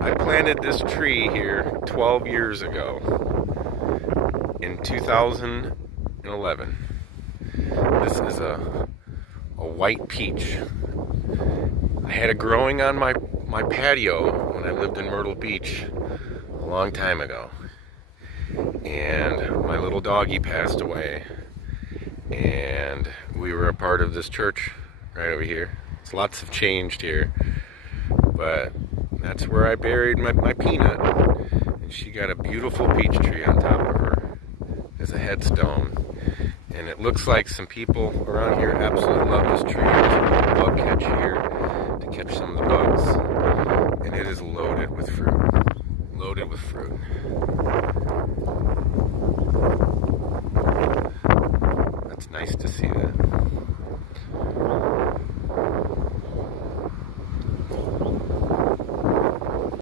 I planted this tree here 12 years ago in 2011. This is a white peach. I had it growing on my patio when I lived in Myrtle Beach a long time ago. And my little doggie passed away. And we were a part of this church right over here. So lots have changed here. But that's where I buried my Peanut. And she got a beautiful peach tree on top of her as a headstone. And it looks like some people around here absolutely love this tree. There's a bug catch here to catch some of the bugs. And it is loaded with fruit. Loaded with fruit. That's nice to see that.